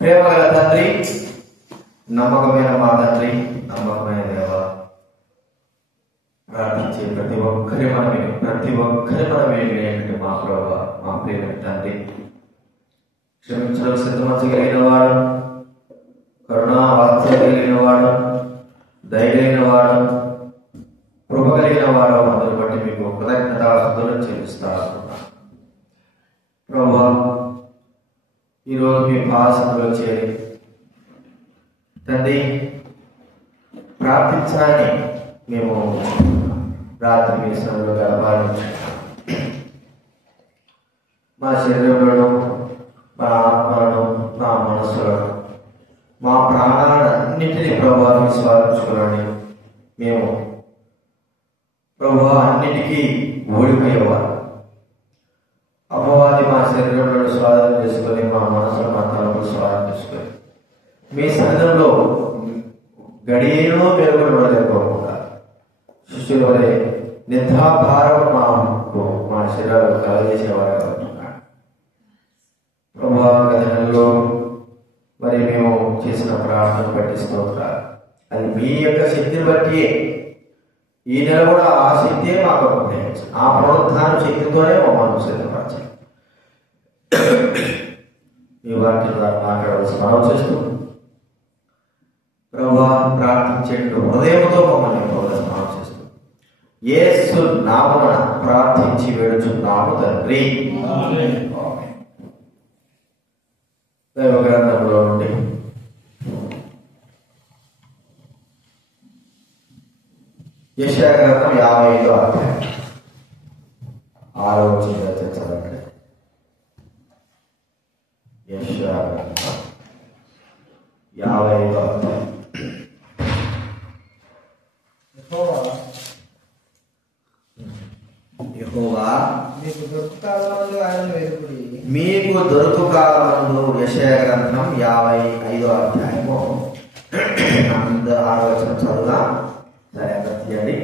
ప్రేమగల తండ్రి, నమ్మకమైన మా తండ్రి, నమ్మకమైన దేవ, ప్రార్థించే ప్రతి ఒక్కరి మనం ఏంటంటే మా ప్రభావ, మా ప్రేమ తండ్రి, క్షమించడం సిద్ధమచ్చగలిగిన వాడు, కరుణా వాత్సల్యం కలిగిన వాడు, ధైర్యమైన వాడు, కృప కలిగిన వాడు, అందరి బట్టి మీకు కృతజ్ఞతాస్తుతులు చెల్లిస్తారు ప్రభా. ఈరోజు మీ పాసనలో చేరి తండ్రి ప్రార్థించాలని మేము రాత్రి మీ సమయంలో గడపాలి. మా శరీరంలో, మా ఆత్మలను, మా మనసులను, మా ప్రాణాలన్నింటినీ ప్రభావం స్వాదించుకోవాలని మేము ప్రభావ అన్నిటికీ ఓడిపోయేవారు. అపవాది మా శరీరంలో స్వాధీనం చేసుకొని, మా మనసులో, మా తలపులు స్వాధీనం చేసుకొని మీ సన్నిధిలో గడియలో వెలుగులు పడలేకపోకుండా శిష్యుల వలె నిద్రాభారం మా శరీరాలు కలగజేసేవారు ఉంటున్నాడు ప్రభావ. గతంలో మరి మేము చేసిన ప్రార్థన పట్టిస్తూ ఉంటారు. అది మీ యొక్క శక్తిని బట్టి ఈ నెల కూడా ఆ శక్తే మాకు ఉపయోగించు. ఆ పునరుద్ధాన శక్తితోనే మమ్మల్ని సిద్ధపరచాలి. మీ వాక్యం ద్వారా మాట్లాడవలసి మనం చేస్తూ ప్రభా ప్రార్థించేట్టు హృదయంతో మమ్మల్ని మనం చేస్తూ యేసు నామమున ప్రార్థించి వేడుచున్నాము తండ్రి. దైవ గ్రంథంలో నుండి యెషయా గ్రంథం 55వ అధ్యాయం 6వ వచనం చదవండి. యెషయా గ్రంథం 55వ అధ్యాయం. యెహోవా మీకు దొరుకు కాలమందు ఆయనను వెతుకుడి. మీకు దొరుకు కాలమందు యెషయా గ్రంథం 55వ అధ్యాయము 6వ వచనం చదువుదా. సరే, తీయండి.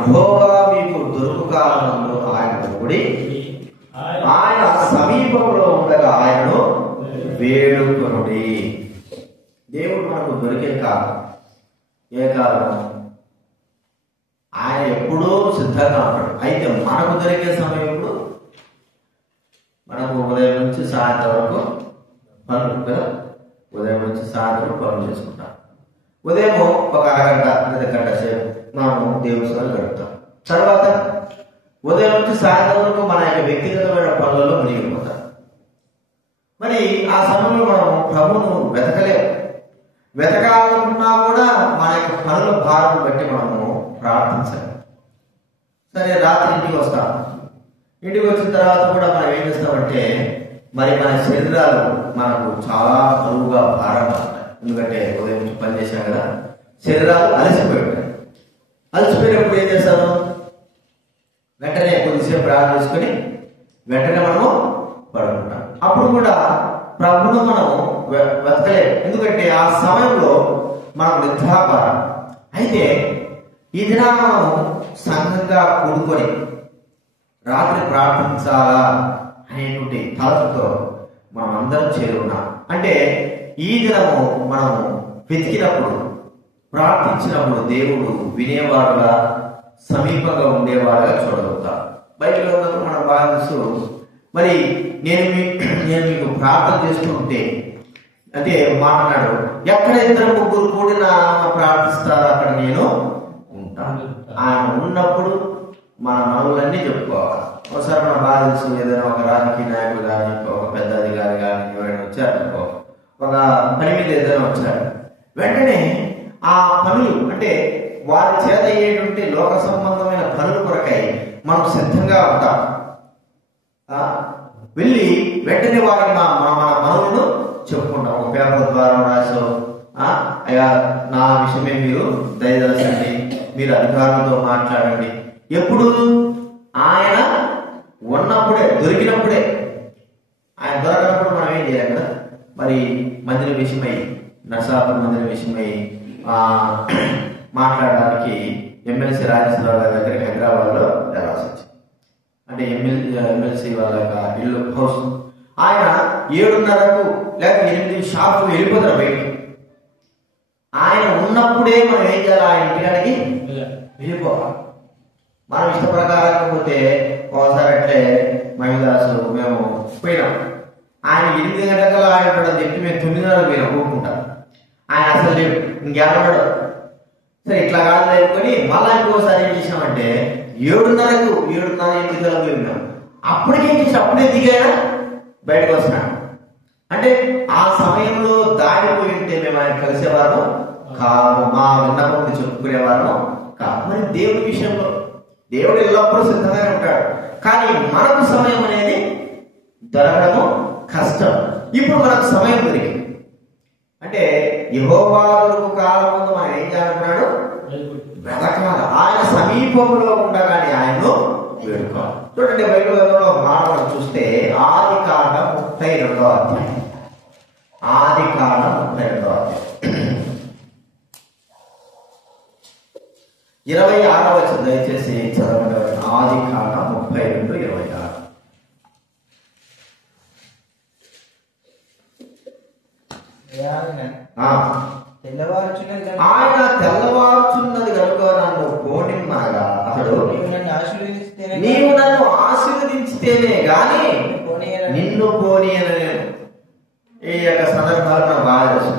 యెహోవా మీకు దొరుకు కాలమందు ఆయన వెతుకుడి, ఆయన సమీపంలో ఉండగా ఆయనను వేడుకొనుడి. దేవుడు మనకు దొరికే కాలం ఏ కాలం? ఆయన ఎప్పుడూ సిద్ధంగా ఉంటాడు. అయితే మనకు దొరికే సమయం ఎప్పుడు? మనకు ఉదయం నుంచి సాయంత్రం వరకు పనులు కదా, ఉదయం నుంచి సాయంత్రం పనులు చేసుకుంటాం. ఉదయం ఒక అరగంట లేదా గంట సేపు మనము దేవుని సేవలో గడుపుతాం. తర్వాత ఉదయం నుంచి సాయంత్రం వరకు మన యొక్క వ్యక్తిగతమైన పనులలో మునిగిపోతాం. మరి ఆ సమయంలో మనం ప్రభువును వెతకాలనుకున్నా కూడా మన యొక్క పనుల భారం బట్టి మనము ప్రార్థించాలి. సరే, రాత్రి ఇంటికి వస్తాం. ఇంటికి వచ్చిన తర్వాత కూడా మనం ఏం చేస్తామంటే మరి మన శరీరాలు మనకు చాలా బరువుగా భారంగా ఉంటాయి. ఎందుకంటే ఉదయం నుంచి పని చేశాం కదా, శరీరాలు అలసిపోయి అలసిపోయినప్పుడు ఏం చేస్తాము? వెంటనే కొద్దిసేపు ప్రార్థన చేసుకుని వెంటనే మనము పడుకుంటాం. అప్పుడు కూడా ప్రభువును మనము వెతకలేము. ఎందుకంటే ఆ సమయంలో మనకు నిద్రాభారం. అయితే ఈ దినాన మనము సంఘంగా కూడుకొని రాత్రి ప్రార్థించాలా అనేటువంటి తలపుతో మనం అందరం చేరున్నాం. అంటే ఈ దినము మనము వెతికినప్పుడు, ప్రార్థించినప్పుడు దేవుడు వినేవారుగా, సమీపంగా ఉండేవారుగా చూడగలుగుతాం. బయటలో ఉన్నప్పుడు మనం భావిస్తూ మరి నేను మీకు ప్రార్థన చేస్తూ ఉంటే అంటే మాట్లాడు, ఎక్కడ ఇద్దరు ముగ్గురు కూడి నా ప్రార్థిస్తారో అక్కడ నేను ఉంటాను. ఆయన ఉన్నప్పుడు మన మనవులన్నీ చెప్పుకోవాలి. ఒకసారి మన బాధ తెలుసు, ఏదైనా ఒక రాజకీయ నాయకుడు కానీ ఒక పెద్ద అధికారి కానీ ఎవరైనా వచ్చారనుకో, ఒక పని మీద ఏదైనా వచ్చారు, వెంటనే ఆ పనులు అంటే వారి చేత అయ్యేటువంటి లోక సంబంధమైన పనుల కొరకై మనం సిద్ధంగా ఉంటాం. వెళ్ళి వెంటనే వారికి మన మనవులను చెప్పుకుంటాం. ఒక పేపర్ ద్వారా రాసో, అయ్యా నా విషయమే మీరు దయదలచండి, మీరు అధికారులతో మాట్లాడండి. ఎప్పుడు? ఆయన ఉన్నప్పుడే, దొరికినప్పుడే. ఆయన దొరకనప్పుడు మనం ఏం చేయాలి కదా. మరి మందిర విషయమై, నర్సాపురం మందిర విషయమై మాట్లాడడానికి ఎమ్మెల్సీ రాజేశ్వరరావు గారి దగ్గరికి హైదరాబాద్లో వెళ్ళాల్సి వచ్చింది. అంటే ఎమ్మెల్సీ వాళ్ళ ఇల్లు హౌస్. ఆయన 7:30కు లేక 8 షాపు వెళ్ళిపోతారు బయటికి. ఆయన ఉన్నప్పుడే మనం ఏం చేయాలి? ఆ ఇంటికాడికి వెళ్ళిపోవాలి. మనం ఇష్ట ప్రకారం పోతే ఒకసారి అట్లే మహిళాసు మేము పోయినాం. ఆయన 8 గంటల ఆయన చెప్పి మేము 9:30 పోయినాం ఊరుకుంటాం. ఆయన అసలు లేవు, ఇంకెవరు. సరే ఇట్లా కాదు లేకొని మళ్ళా ఇంకోసారి ఏం చేసామంటే 7:30కు 7:30 పోయినాం. అప్పటికేం చేసి అప్పుడే దిగాయన బయటకు వస్తున్నాడు. అంటే ఆ సమయంలో దాటిపోయి ఉంటే మేము ఆయన కలిసేవారు కాదు, మా విన్నపం చెప్పుకునేవారు కాదు. మరి దేవుడి విషయంలో దేవుడు ఎల్లప్పుడూ సిద్ధంగానే ఉంటాడు. కానీ మనకు సమయం అనేది దొరకడము కష్టం. ఇప్పుడు మనకు సమయం దొరికింది అంటే యెహోవా కొరకు కాలం ముందు మనం ఏం చేయాలన్నాడు? వెతకాలి. ఆయన సమీపంలో ఉండగానే ఆయన్ను వేడుకోవాలి. చూడండి బైబిల్లో మనం చూస్తే ఆదికాండం 32వ అధ్యాయం. ఆదికాండం 32వ అధ్యాయం 26వ వచనం దయచేసి చదవండి. ఆదికాండం 32:26. ఆయన తెల్లవారుచున్నది కనుక నన్ను పోనిమ్మనగా అతడు, నీవు నన్ను ఆశీర్వదించితేనే గాని నిన్ను పోనీయను. ఈ యొక్క సందర్భాలు నాకు బాగా తెలుసు.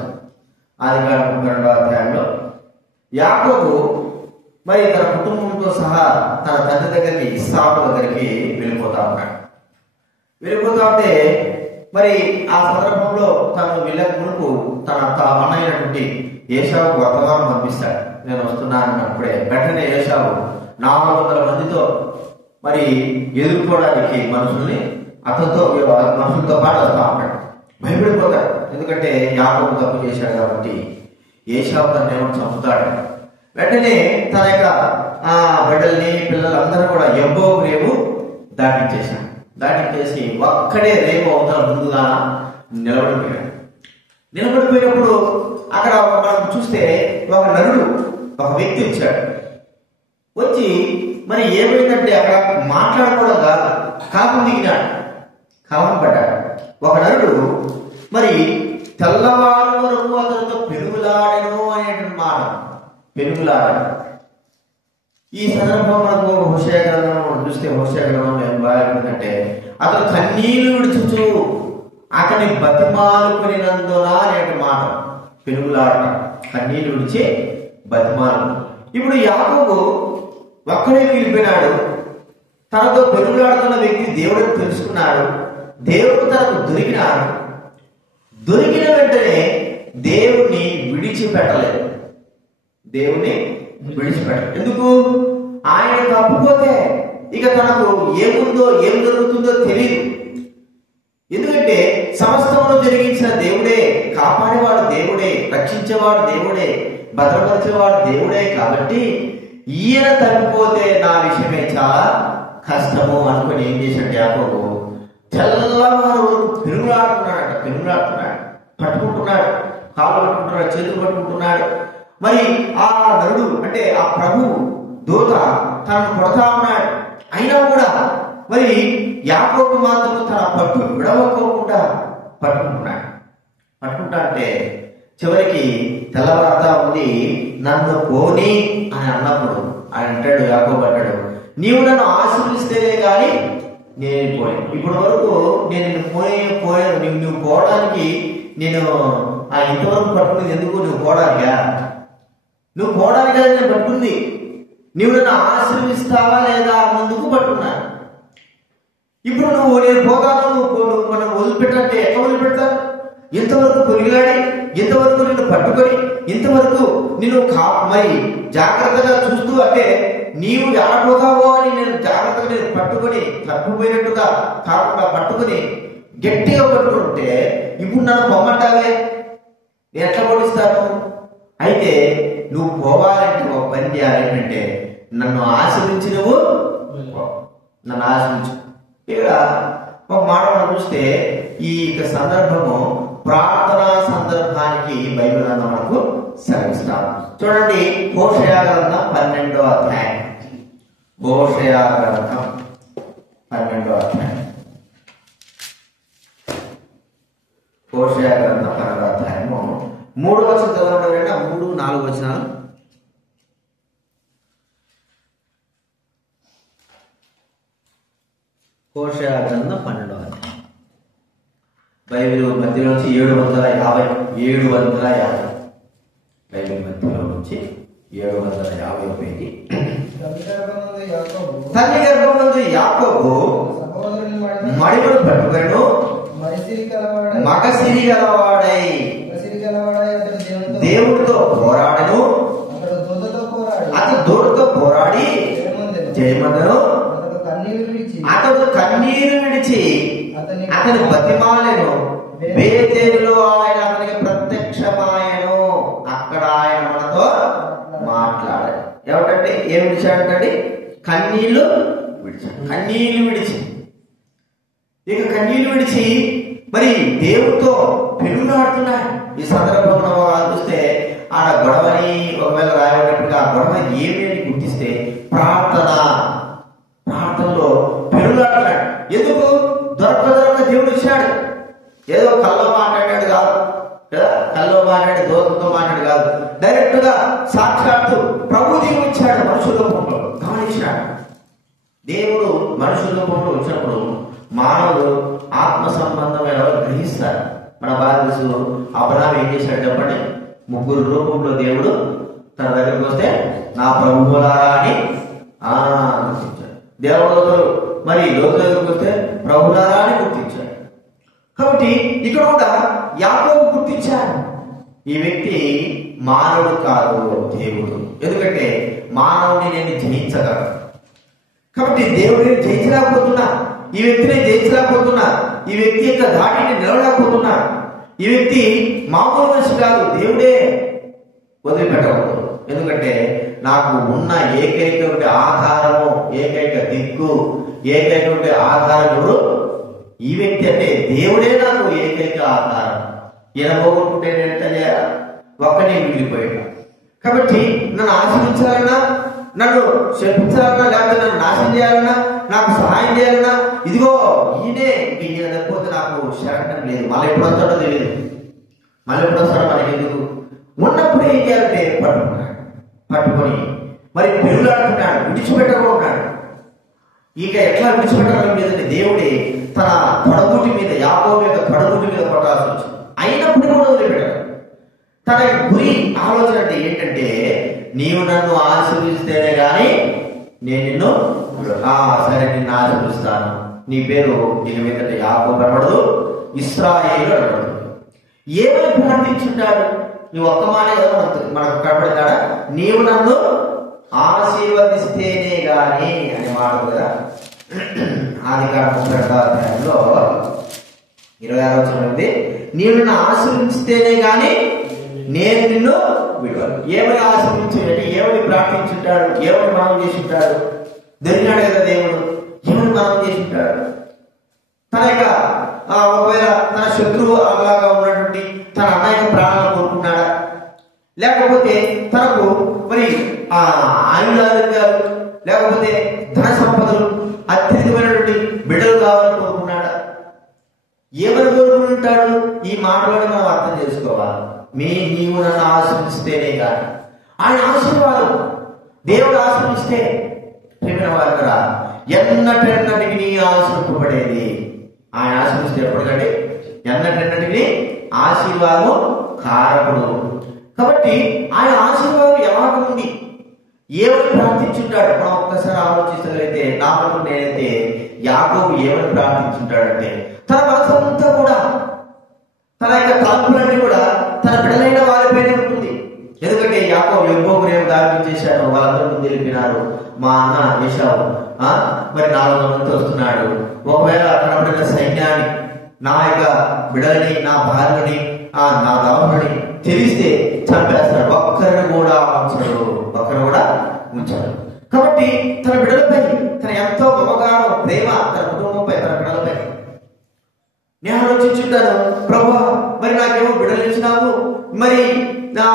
ఆదికాండం 32వ అధ్యాయంలో యాకోబు మరి తన కుటుంబంతో సహా తన తండ్రి దగ్గరికి, ఇస్సాకు దగ్గరికి వెళ్ళిపోతా ఉన్నాడు. వెళ్ళిపోతా ఉంటే మరి ఆ సందర్భంలో తను వెళ్ళక మునుపు తన అన్నయ్యటువంటి ఏశావుకు వర్తమానం పంపిస్తాడు, నేను వస్తున్నాను. అప్పుడే వెంటనే ఏశావు 400 మందితో మరి ఎదుర్కోవడానికి మనుషులతో పాటు వస్తా ఉంటాడు. భయపడిపోతాడు. ఎందుకంటే యాకోబు తప్పు చేశాడు కాబట్టి ఏశావు తను ఏమో చంపుతాడు. వెంటనే తన యొక్క బిడ్డల్ని పిల్లలందరూ కూడా యబ్బోకు రేవు దాటించేశాడు. దాటించేసి ఒక్కడే రేపు అవతల ముందుగా నిలబడిపోయినప్పుడు అక్కడ మనం చూస్తే ఒక నరుడు, ఒక వ్యక్తి వచ్చాడు. వచ్చి మరి ఏమైందంటే అక్కడ మాట్లాడుకోవడం కాదు, కాపం దిగినాడు, కాపం పడ్డాడు. ఒక నరుడు మరి తెల్లవారు వరకు అతనితో పెనుగులాడను అనేటువంటి మాట, పెనుగులాడను. ఈ సందర్భం మనకు హోషేయ గ్రంథం చూస్తే, హోషేయ గ్రంథం ఏం బాగుందంటే అతను కన్నీళ్లు విడుచుచు అతని బతిమాలుకునినందున అనే మాట, పెనుగులాడ, కన్నీళ్లు విడిచి బతిమాలు. ఇప్పుడు యాకోబు ఒక్కడే మిగిలిపోయినాడు. తనతో పెనుగులాడుతున్న వ్యక్తి దేవుడిని తెలుసుకున్నాడు. దేవుడు తనకు దొరికినాడు. దొరికిన వెంటనే దేవుణ్ణి విడిచిపెట్టలేదు. దేవుణ్ణి విడిచిపెట్టలేదు. ఎందుకు? ఆయన తప్పిపోతే ఇక తనకు ఏముందో ఏం జరుగుతుందో తెలియదు. ఎందుకంటే సమస్తంలో జరిగించిన దేవుడే, కాపాడేవాడు దేవుడే, రక్షించేవాడు దేవుడే, భద్రపరిచేవాడు దేవుడే. కాబట్టి ఈయన తప్పిపోతే నా విషయమే చాలా కష్టము అనుకుని ఏం చేశాడు యాకోబు? తెల్లవారు పెనుగులాడుతున్నాడు, పట్టుకుంటున్నాడు, కాళ్ళు పట్టుకుంటున్నాడు, చేతులు పట్టుకుంటున్నాడు. మరి ఆ నరుడు అంటే ఆ ప్రభు దూత తనను కొడతా ఉన్నాడు. అయినా కూడా మరి యాకోబు మాత్రం తన పట్టు విడవకోకుండా పట్టుకుంటా అంటే చివరికి తెల్లవారుతా ఉంది. నన్ను పోని అని అన్నప్పుడు ఆయన అంటాడు, యాకోబు అంటాడు, నీవు నన్ను ఆశీర్వదిస్తేనే కానీ నేను పోయాను. ఇప్పటి వరకు నేను పోయాను, నువ్వు పోవడానికి నేను ఇంతవరకు పట్టుకుంది ఎందుకు? నువ్వు పోవడానికా? నువ్వు పోవడానికి కదా నేను పట్టుకుంది. నువ్వు నన్ను ఆశ్రమిస్తావా లేదా ముందుకు పట్టుకున్నా. ఇప్పుడు నువ్వు నేను పోతాను, నువ్వు మనం వదిలిపెట్టంటే ఎట్లా వదిలిపెడతాను? ఇంతవరకు కొలిగాడి, ఇంతవరకు నిన్ను పట్టుకొని, ఇంతవరకు నిన్ను మరి జాగ్రత్తగా చూస్తూ, అంటే నీవు ఆడిపోతావో అని నేను జాగ్రత్తగా నేను పట్టుకొని, తప్పిపోయినట్టుగా కాకుండా పట్టుకొని గట్టిగా పట్టుకుంటే ఇప్పుడు నన్ను పొమ్మంటావే, నేను ఎట్లా పొడిస్తాను? అయితే నువ్వు పోవాలంటే ఒక పని చేయాలి. ఏంటంటే నన్ను ఆశ్రయించి నువ్వు నన్ను ఆశ్రయించు. ఇక ఒక మాట మనం చూస్తే ఈ సందర్భము ప్రార్థనా సందర్భానికి బైబిల్ అన్న మనకు సెలవిస్తాం. చూడండి, హోషేయ గ్రంథం 12వ అధ్యాయం. హోషేయ గ్రంథం 12వ అధ్యాయం. హోషేయ గ్రంథం 12వ అధ్యాయము 3వ వచనం చదవండి. 3, 4 వచనాలు. హోషేయ గ్రంథం 12వ అధ్యాయం. బైబిల్ మధ్యలో నుంచి 750 బైబిల్ మధ్యలో నుంచి 750 పేజీ. తల్లి గర్భం నుంచి యాకోబు మడిమను పట్టుకొనెను, మగసిరి గలవాడై దేవుడితో పోరాడను, అతడు దూడతో పోరాడి జయమందను. అతడు కన్నీరు విడిచి అతని బతిమాలెను, బేతేలులో ఆయన అతనికి ప్రత్యక్షమాయను, అక్కడ ఆయన మనతో మాట్లాడాడు. ఏమిటంటే ఏం విడిచాడంటే కన్నీళ్లు విడిచాడు. కన్నీళ్లు విడిచి ఇక కన్నీళ్లు విడిచి మరి దేవుడితో పెనుగులాడుతున్నాడు. ఈ సందర్భంలో చూస్తే ఆడ గొడవని ఒకవేళ రాయబడినట్టుగా ఆ గొడవ ఏమి అని గుర్తిస్తే ప్రార్థనలో పెనుగులాడుతున్నాడు. ఎందుకు? దొరక దేవుడు ఇచ్చాడు. ఏదో కల్లో మాట్లాడాడు కాదు కదా, కల్లో మాట్లాడి దూరంతో మాట్లాడు కాదు, డైరెక్ట్ గా సాక్షాత్తు ప్రభు దేవుడు ఇచ్చాడు. మనుషుల రూపంలో గమనించాడు. దేవుడు మనుషుల రూపంలో వచ్చినప్పుడు మానవుడు ఆత్మ సంబంధమైన గ్రహిస్తారు. మన బాధ్యత అబ్రహాం ఏం చేశాడు చెప్పండి? 3 రూపంలో దేవుడు తన దగ్గరికి వస్తే నా ప్రభువులారా అని గుర్తించాడు. దేవుడు మరి లోతు దగ్గరికి వస్తే ప్రభులారా అని గుర్తించాడు. కాబట్టి ఇక్కడ కూడా యాకోబు గుర్తించాడు, ఈ వ్యక్తి మానవుడు కాదు, దేవుడు. ఎందుకంటే మానవుని నేను జయించగలను. కాబట్టి దేవుడిని జయించలేకపోతున్నా, ఈ వ్యక్తిని జయించలేకపోతున్నా, ఈ వ్యక్తి యొక్క దాడిని నిలవలేకపోతున్నా. ఈ వ్యక్తి మామూలు మనిషి కాదు, దేవుడే వదిలిపెట్టకూడదు. ఎందుకంటే నాకు ఉన్న ఏకైక ఆధారము, ఏకైక దిక్కు, ఏకైక ఆధారం ఎవరు? ఈ వ్యక్తి. అంటే దేవుడే నాకు ఏకైక ఆధారం. ఈయన పోగొట్టుకుంటే ఒక్కనే మిగిలిపోయాడు. కాబట్టి నన్ను ఆశ్రయించాలన్నా, నన్ను క్షమించాలన్నా, లేకపోతే నన్ను నాశనం చేయాలన్నా, నాకు సహాయం చేయాలన్నా, ఇదిగో ఈయన లేకపోతే నాకు శరణం లేదు. మళ్ళీ ఎప్పుడు వస్తాడో తెలియదు, మళ్ళీ ఎప్పుడు వస్తాడో మనకి ఎందుకు. ఉన్నప్పుడు ఏం చేయాలంటే పట్టుకొని మరి పెరుగులాడుతున్నాడు, విడిచిపెట్టకుండా. ఇక ఎట్లా విడిచిపెట్టడం లేదంటే దేవుడే తన తొడగుటి మీద, యాకోబు యొక్క తొడగుటి మీద కొట్టాల్సి వచ్చింది. అయినప్పుడు కూడా వదిలిపెట్టాడు. తన గురి ఆలోచన అంటే ఏంటంటే, నీవు నన్ను ఆశీర్వదిస్తేనే కానీ నేను నిన్ను సరే నిన్ను ఆశీర్వదిస్తాను, నీ పేరు దీని మీద యాకోబు అనబడదు, ఇశ్రాయేలు అనబడదు. ఏమని ప్రార్థించుంటాడు? నువ్వు ఒక్క మాట మనకు కనబడతాడా? నీవు నన్ను ఆశీర్వదిస్తేనే గాని అనే మాట కదా. ఆదికాండం 32వ అధ్యాయంలో 26వ వచనం ఉంది, నీవు నన్ను ఆశీర్వదిస్తేనే గాని నేను నిన్ను విడవను. ఏమని ఆశీర్వించాడు? ఏమని ప్రార్థించుంటాడు? ఏమని మనం చేసి ఉంటాడు? దొరికినాడు కదా దేవుడు. ఏమని మనం చేసి ఉంటాడు? తన యొక్క ఒకవేళ తన శత్రువు అలాగా ఉన్నటువంటి తన అన్నయ్య ప్రాణాలను కోరుకున్నాడా? లేకపోతే తనకు మరి ఆయుధాలు, లేకపోతే ధన సంపదలు, అత్యధికమైనటువంటి బిడ్డలు కావాలని కోరుకున్నాడా? ఏమని కోరుకుని ఉంటాడు? ఈ మాటలను మనం అర్థం చేసుకోవాలి. నీవు నన్ను ఆశీర్వదిస్తేనే కానీ ఆయన ఆశీర్వాదం. దేవుడు ఆశీర్వదిస్తే ప్రేమిన వారు కదా ఎన్నటెన్నటికి నీ ఆశీర్వపడేది. ఆయన ఆశీర్వదిస్తే ఎప్పటికంటే ఎన్నటెన్నటికి ఆశీర్వాదం కారకుడు. కాబట్టి ఆయన ఆశీర్వాదం ఎలాగ ఉంది, ఏమని ప్రార్థించుంటాడు? మనం ఒక్కసారి ఆలోచించగలిగితే, నా మటుకు నేనైతే యాకోబు ఏమని ప్రార్థించుంటాడంటే, తన మనసంతా కూడా, తన యొక్క తలంపులన్నీ కూడా తన బిడ్డలైన వారిపైనే ఉంటుంది. ఎందుకంటే యాకోబు ఎవ్వరు దాడి చేశాడు, వాళ్ళందరూ ముందు వెళ్ళిపోయినారు. మా అన్న ఏశావు మరి 400 మంది వస్తున్నాడు, ఒకవేళ కనబడిన సైన్యాన్ని, నా యొక్క బిడ్డలని, నా భార్యని, నా దాసుని తెలిస్తే చంపేస్తాడు, ఒక్కరిని కూడా ఉంచాడు. కాబట్టి తన బిడ్డలపై తన ఎంతో మమకారం, ప్రేమ తన కుటుంబంపై, తన బిడ్డలపై. నేను ఆలోచించుంటాను, ప్రభా మరి నాకేమో బిడ్డలు ఇచ్చినావు, మరి నా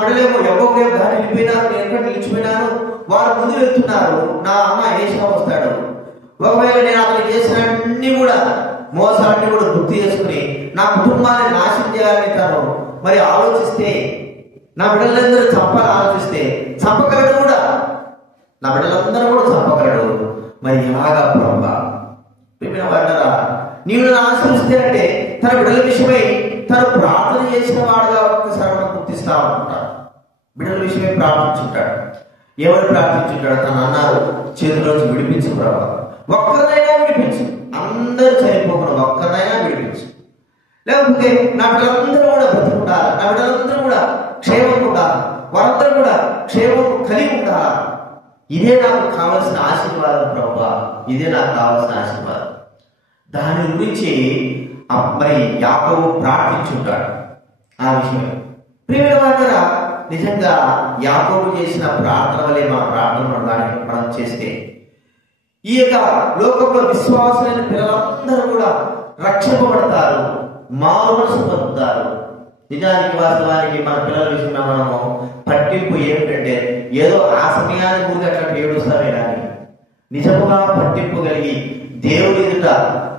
బిడ్డలేమో ఎవరో దారి వెళ్ళిపోయినారు, నేను ఎక్కడ నిలిచిపోయినాను, వారు ముందు వెళ్తున్నారు, నా అన్న ఏశావు వస్తాడు. ఒకవేళ నేను అతనికి చేసిన అన్ని కూడా మోసాలన్నీ కూడా గుర్తు చేసుకుని నా కుటుంబాన్ని నాశనం చేయాలని తను మరి ఆలోచిస్తే, నా బిడ్డలందరూ చంపాలని ఆలోచిస్తే చంపగలడు కూడా, నా బిడ్డలందరూ కూడా చంపగలడు. మరి ఎలాగా ప్రభా? వాడరా, నీవు నన్ను ఆశ్రయిస్తే అంటే తన బిడ్డల విషయమై తను ప్రార్థన చేసిన వాడుగా ఒక్కసారి మనం గుర్తిస్తా ఉంటాడు. బిడ్డల విషయమై ప్రార్థించుంటాడు. ఎవరు ప్రార్థించుంటాడు? తన అన్నారు, చేతిలోంచి విడిపించు ప్రభా, ఒక్కరినైనా విడిపించు, అందరూ చనిపోకుండా ఒక్కరినైనా విడిపించు, లేకపోతే నా బిడ్డలందరూ కూడా బ్రతుకుంటారు, నా బిడ్డలందరూ కూడా క్షేమంగా ఉండాలి, వారందరూ కూడా క్షేమం కలిగి ఉండాలి. ఇదే నాకు కావలసిన ఆశీర్వాదం ప్రభా, ఇదే నాకు కావలసిన ఆశీర్వాదం. దాని గురించి మరి యాకోబు ప్రార్థించుంటాడు ఆ విషయం. ప్రియమైన వారా, నిజంగా యాకోబు చేసిన ప్రార్థన వల్లే మన ప్రార్థన మనం చేస్తే ఈ యొక్క లోకంలో విశ్వాసులైన పిల్లలందరూ కూడా రక్షింపబడతారు, మారు మనసు పొందుతారు. నిజానికి వాస్తవానికి మన పిల్లల విషయంలో మనము పట్టింపు ఏమిటంటే, ఏదో ఆ సమయానికి గురించి అట్లా ఏడుస్తామే కానీ నిజముగా పట్టింపు కలిగి దేవుడి ఎదుట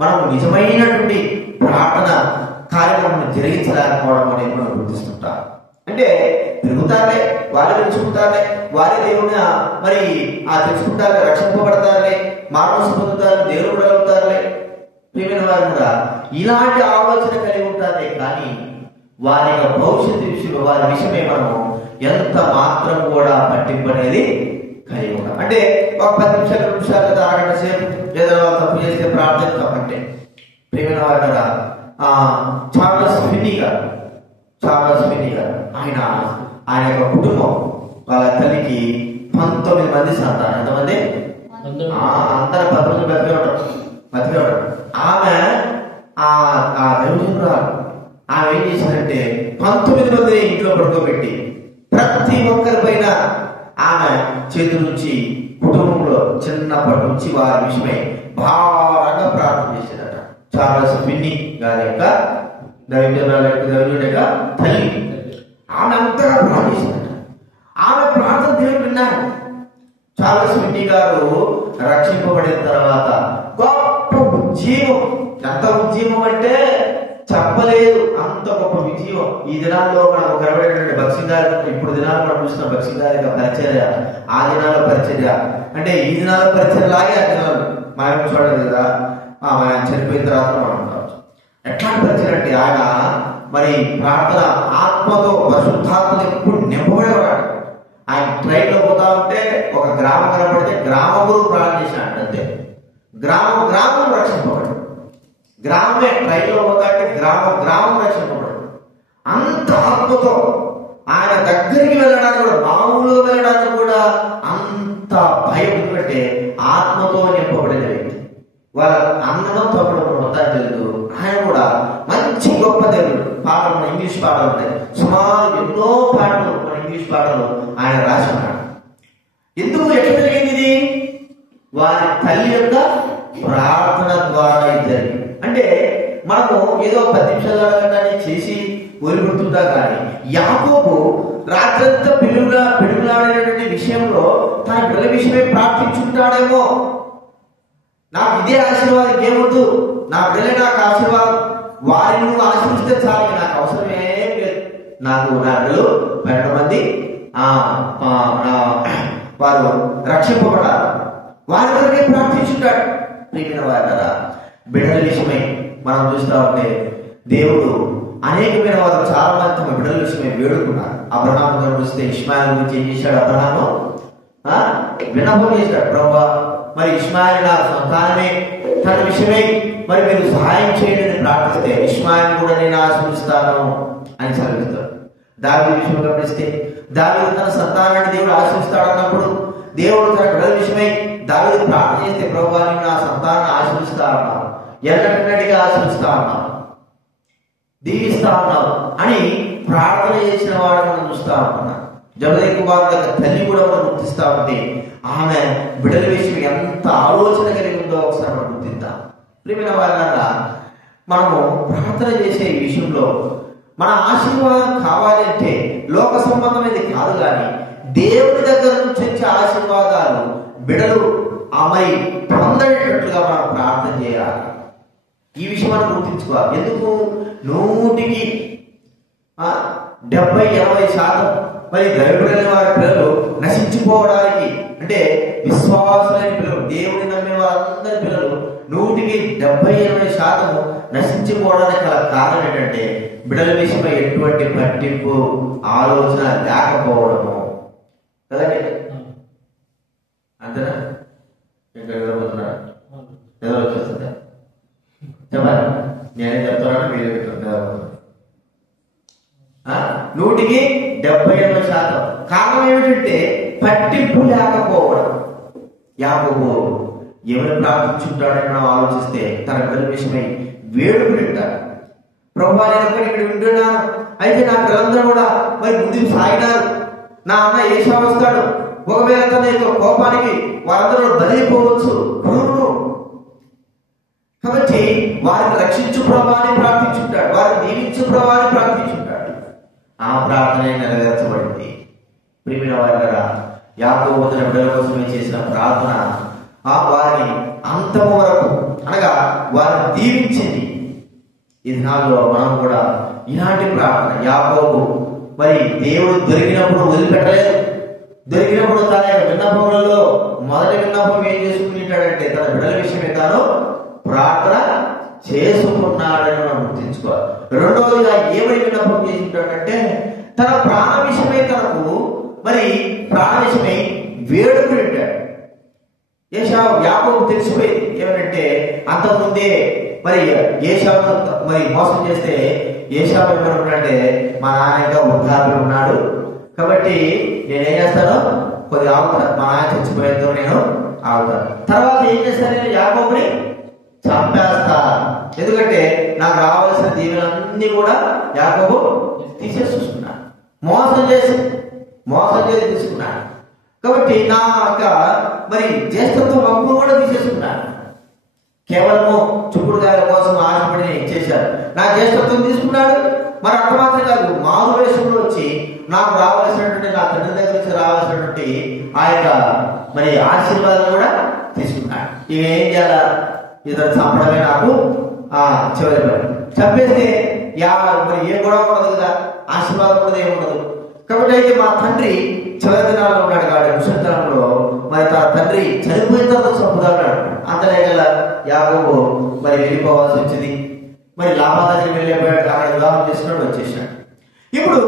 మనం నిజమైనటువంటి ప్రార్థన కార్యక్రమం జరిగించలేకపోవడం అనేది మనం గుర్తిస్తుంటాం. అంటే పెరుగుతారులే, వారే తెలుసుకుంటారులే, వారే దేవుడిని మరి తెలుసుకుంటారులే, రక్షింపబడతారులే, మానసు పొందుతారు, దేవుడు కూడా అవుతారులే. ప్రియమైన వారు కూడా ఇలాంటి ఆలోచన కలిగి ఉంటారే కానీ వారి యొక్క భవిష్యత్తు విషయంలో, వారి విషయమే మనము ఎంత మాత్రం కూడా పట్టింపు అనేది కలిగి ఉంటాం. అంటే ఒక 10 నిమిషాలు, 2 నిమిషాలు లేదా అరగంట సేపు ఏదైనా తప్పు చేస్తే ప్రార్థిస్తామంటే, ప్రియమైన వారు కదా చార్లెస్ ఫిన్నీ గారు ఆయన యొక్క కుటుంబం, వాళ్ళ తల్లికి 19 మంది సంతానం. ఎంతమంది? అందరూ 19 బతికేవాడు. ఆమె దైవజనురాలు. ఆమె ఏం చేసిందంటే 19 మందిని ఇంట్లో పడుకోబెట్టి ప్రతి ఒక్కరి పైన ఆమె చేతి నుంచి కుటుంబంలో చిన్నప్పటి నుంచి వారి విషయమై భారంగా ప్రార్థన చేసేదట. చార్లెస్ ఫిన్నీ గారి యొక్క దైవజనుడి యొక్క తల్లి ఆమె అంతగా ప్రార్థించిందట. ఆమె ప్రార్థన దేవుడు విన్నాడు. చార్లెస్ ఫిన్నీ గారు రక్షింపబడిన తర్వాత గొప్ప ఉద్యమం, ఎంత ఉద్యమం అంటే చెప్పలేదు, అంత గొప్ప విజయం. ఈ దినాల్లో మనం కనబడేటువంటి భక్సింగ్ గారు, ఇప్పుడు దినాల్లో మనం చూసిన భక్సింగ్ గారి యొక్క పరిచర్య, ఆ దినాల్లో పరిచర్య అంటే ఈ దినాల్లో పరిచర్య లాగే ఆ దినాలు మనం చూడలేదు కదా. ఆయన చనిపోయిన తర్వాత మనం కావచ్చు. ఎట్లాంటి పరిచర్య అంటే ఆయన మరి ప్రార్థన ఆత్మతో, పరిశుద్ధాత్మతో ఎప్పుడు నింపబడేవాడు. ఆయన ట్రైన్లో పోతా ఉంటే ఒక గ్రామం కనబడితే గ్రామం ప్రార్థన చేసినట్టు, అంతే. గ్రామం రక్షింపబడు, గ్రామమే ట్రైన్లో పోతాంటే గ్రామం రక్షింపబడు. అంత ఆత్మతో ఆయన దగ్గరికి వెళ్ళడానికి కూడా, మామూలుగా వెళ్ళడానికి కూడా అంత భయం. ఎందుకంటే ఆత్మతో నింపబడిన వ్యక్తి. వాళ్ళ అన్నడం తప్పడం మొత్తాన్ని తెలుసు. ఆయన కూడా మంచి గొప్ప దేవుడు. పాటలు, మన ఇంగ్లీష్ పాటలు ఉంటాయి, సుమారు ఎన్నో పాటలు, మన ఇంగ్లీష్ పాటలు ఆయన రాసినాడు. ఎందుకు ఎట్లా జరిగింది ఇది? వారి తల్లి యొక్క ప్రార్థన ద్వారా ఇది జరిగింది. అంటే మనము ఏదో 10 నిమిషాలు చేసి వదిలిపెడుతుంటా కానీ యాకోబు రాత్రంతా పిడుగులాడేటువంటి విషయంలో తన బిడ్డల విషయమే ప్రార్థించుంటాడేమో. నాకు ఇదే ఆశీర్వాదం, ఇంకేమొద్దు, నా బిడ్డలే నాకు ఆశీర్వాదం, వారిని నువ్వు ఆశీర్వదిస్తే చాలు, నాకు అవసరం ఏం లేదు, నాకు నా బిడ్డలు 12 మంది వారు రక్షింపబడాలి, వారి కొరకే ప్రార్థించుంటాడు. ప్రియమైన వారు కదా, బిడ్డల విషయమై మనం చూస్తా ఉంటే దేవుడు అనేకమైన వారు చాలా మంది తమ బిడ్డల విషయమై వేడుకున్నారు. అబ్రహాము చూస్తే ఇష్మాయిల్ గురించి ఏం చేశాడు? అబ్రహాము విన్నపం చేశాడు, ప్రభువా మరి ఇష్మాయిల్ నా సంతానమే, తన విషయమై మరి మీరు సహాయం చేయండి అని ప్రార్థిస్తే ఇష్మాయిల్ కూడా నేను ఆశీర్వదిస్తాను అని సెలవిస్తాడు. దావీదు విషయం గమనిస్తే దావీదు తన సంతానాన్ని దేవుడు ఆశీర్వదిస్తాడు అన్నప్పుడు దేవుడు తన బిడ్డల విషయమై దావీదు ప్రార్థన చేస్తే ప్రభువా నేను నా సంతానాన్ని ఆశీర్వదిస్తా ఉన్నాను, ఎన్నటిగా ఆశీర్వదిస్తా ఉన్నాను, దీవిస్తా ఉన్నావు అని ప్రార్థన చేసిన వాడు మనం చూస్తా ఉంటున్నాం. జబదయి కుమారుడు తల్లి కూడా మనం గుర్తిస్తా ఉంటే ఆమె బిడ్డల విషయం ఎంత ఆలోచన కలిగి ఉందో ఒకసారి మనం గుర్తిద్దాం. ప్రియమైన వాళ్ళ మనము ప్రార్థన చేసే ఈ విషయంలో మన ఆశీర్వాదం కావాలి అంటే లోక సంబంధమైనది కాదు, కానీ దేవుడి దగ్గర నుంచి వచ్చే ఆశీర్వాదాలు బిడ్డలు అమ్మాయి పొందేటట్లుగా మనం ప్రార్థన చేయాలి. ఈ విషయం మనం గుర్తించుకోవాలి. ఎందుకు 100కి 70-80% మరి దైవజనులైన వారి పిల్లలు నశించిపోవడానికి, అంటే విశ్వాసులైన పిల్లలు, దేవుని నమ్మే వారందరి పిల్లలు 100కి 70-80% నశించిపోవడానికి గల కారణం ఏంటంటే బిడ్డల విషయమై ఎటువంటి పట్టింపు ఆలోచన లేకపోవడము కదండి. అంతేనా? ఇంకా నిద్రపోతున్నారా? నిద్ర వచ్చేస్తుందా? చెప్పాలి, నేనే చెప్తున్నాను, మీరే చెప్తున్నారు. 100కి 70% కారణం ఏమిటంటే పట్టింపు లేకపోవడం. యాకోబు ఎవరు ప్రార్థించుంటాడని మనం ఆలోచిస్తే తన పిల్లల విషయమై వేడుకుంటాడు. ప్రభువా నేను ఇక్కడ వింటున్నాను, అయితే నా పిల్లలందరూ కూడా మరి ముందుకు సాగినారు, నా అన్న ఏశావు వస్తాడు, ఒకవేళ తన యొక్క కోపానికి వారందరూ బలైపోవచ్చు క్రూరుడు, కాబట్టి వారిని రక్షించు ప్రభావాన్ని ప్రార్థించుంటాడు, వారిని దీవించు ప్రభావాన్ని ప్రార్థించుంటాడు. ఆ ప్రార్థన నెరవేర్చబడింది. ప్రియమైన వారిగా యాకోబు తన బిడ్డల కోసమే చేసిన ప్రార్థన వారిని అంతము వరకు అనగా వారిని దీవించింది. ఈ దినాల్లో మనం కూడా ఇలాంటి ప్రార్థన, యాకోబు మరి దేవుడు దొరికినప్పుడు వదిలిపెట్టలేదు. దొరికినప్పుడు తన యొక్క విన్నపములలో మొదటి విన్నపం ఏం చేసుకుంటాడంటే తన బిడ్డల విషయమే తాను ప్రార్థన చేసుకున్నాడని మనం గుర్తించుకోవాలి. రెండవదిగా ఏమై విన్నపం చేసుకుంటాడంటే తన ప్రాణ విషయమై తనకు మరి ప్రాణ విషయమై వేడుకుంటాడు. ఏశావు యాకోబు తెలిసిపోయింది ఏమంటే అంతకుముందే మరి ఏశావును మరి మోసం చేస్తే ఏశావు ఏమనుకున్నాడంటే మా నాన్న ఇంకా వృద్ధాప్యం ఉన్నాడు, కాబట్టి నేనేం చేస్తాను, కొద్దిగా ఆగుతాను, మా నాన్న చచ్చిపోయేందుకు నేను ఆగుతాను. తర్వాత ఏం చేస్తాను, నేను యాకోబుని చంపేస్తా, ఎందుకంటే నాకు రావాల్సిన దీవెనలన్నీ కూడా యాకోబు తీసేసుకున్నాడు, మోసం చేసి తీసుకున్నాడు. కాబట్టి నా యొక్క మరి జ్యేష్ఠత్వం హక్కును కూడా తీసేసుకున్నాడు. కేవలము చుక్కుడుగాయల కోసం ఆశపడి ఇచ్చేశాడు, నా జ్యేష్ఠత్వం తీసుకున్నాడు. మరి అంత మాత్రం కాదు, మారు వేషంలో వచ్చి నాకు రావాల్సినటువంటి నా తండ్రి దగ్గర నుంచి రావాల్సినటువంటి ఆ యొక్క మరి ఆశీర్వాదం కూడా తీసుకున్నాడు. ఇక ఏం చేయాలా, ఇతను చంపడమే నాకు చివరి పని. చంపేస్తే మరి ఏం గొడవ ఉండదు కదా, ఆశీర్వాదం ఉండదు, ఏముండదు. కాబట్టి అయితే మా తండ్రి చివరి దినాల్లో ఉన్నాడు కాబట్టి ముసలితనంలో మరి తన తండ్రి చనిపోయిన తర్వాత చంపుతాడు. అంతలే గల యాకోబు మరి వెళ్ళిపోవాల్సి వచ్చింది. మరి లాభా దగ్గరికి వెళ్ళిపోయాడు, అక్కడ వివాహం చేసుకున్నాడు, వచ్చేసాడు. ఇప్పుడు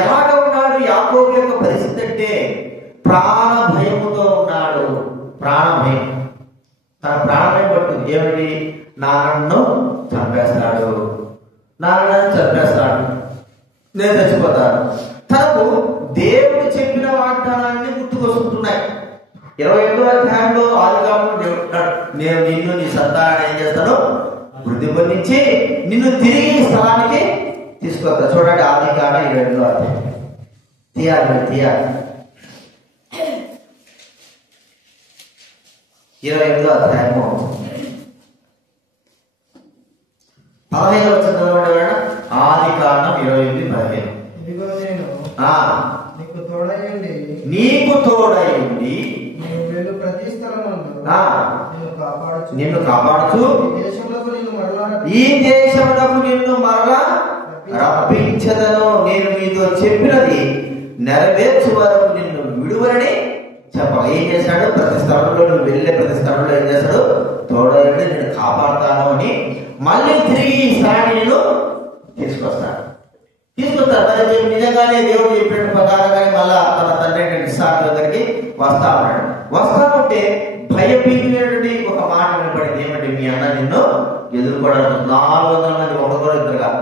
ఎలాగ ఉన్నాడు యాకోబు యొక్క పరిస్థితి అంటే ప్రాణ భయముతో ఉన్నాడు. ప్రాణ భయం, తన ప్రాణం పట్టింది. ఏమిటి, నాన్నను చంపేస్తాడు, నాన్నను చంపేస్తాడు, నేను చచ్చిపోతాను. తనకు దేవుడు చెప్పిన వాగ్దానాన్ని గుర్తుకొస్తున్నాయి. 28వ అధ్యాయంలో ఆదికాండంలో దేవుడు అంటాడు, నేను నిన్ను నీ సంతానాన్ని ఏం చేస్తాను, వృద్ధి పొందించి నిన్ను తిరిగి ఈ స్థలానికి తీసుకొస్తా. చూడండి ఆదికాండం 22వ అధ్యాయం తీయాలి 28వ అధ్యాయము 15వ వచనం. ఆదికాండం 28:15. ఇదిగో నేను నీకు తోడయుండి నీవు వెళ్ళు ప్రతి స్థలమందు నిన్ను కాపాడుచు ఈ దేశమునకు నిన్ను మరలా రప్పించదను, నేను మీతో చెప్పినది నెరవేర్చు వరకు నిన్ను విడువరని చెప్పగా ఏం చేశాడు, ప్రతి స్థలంలో నువ్వు వెళ్ళే ప్రతి స్థలంలో ఏం చేస్తాడు, తోడయుండి నేను కాపాడుతాను అని మళ్ళీ తిరిగి ఈ స్థాయిని నేను తీసుకొస్తారు. మరి నిజంగానే దేవుడు చెప్పిన ప్రకారంగానే మళ్ళా తన తండ్రి ఇస్సాకు దగ్గరికి వస్తా ఉన్నాడు. వస్తా ఉంటే భయపీడినటువంటి ఒక మాట వినపడింది. ఏమంటే మీ అన్న నిన్ను ఎదుర్కోవడానికి 400 మంది, ఒకరు ఇద్దరు కాదు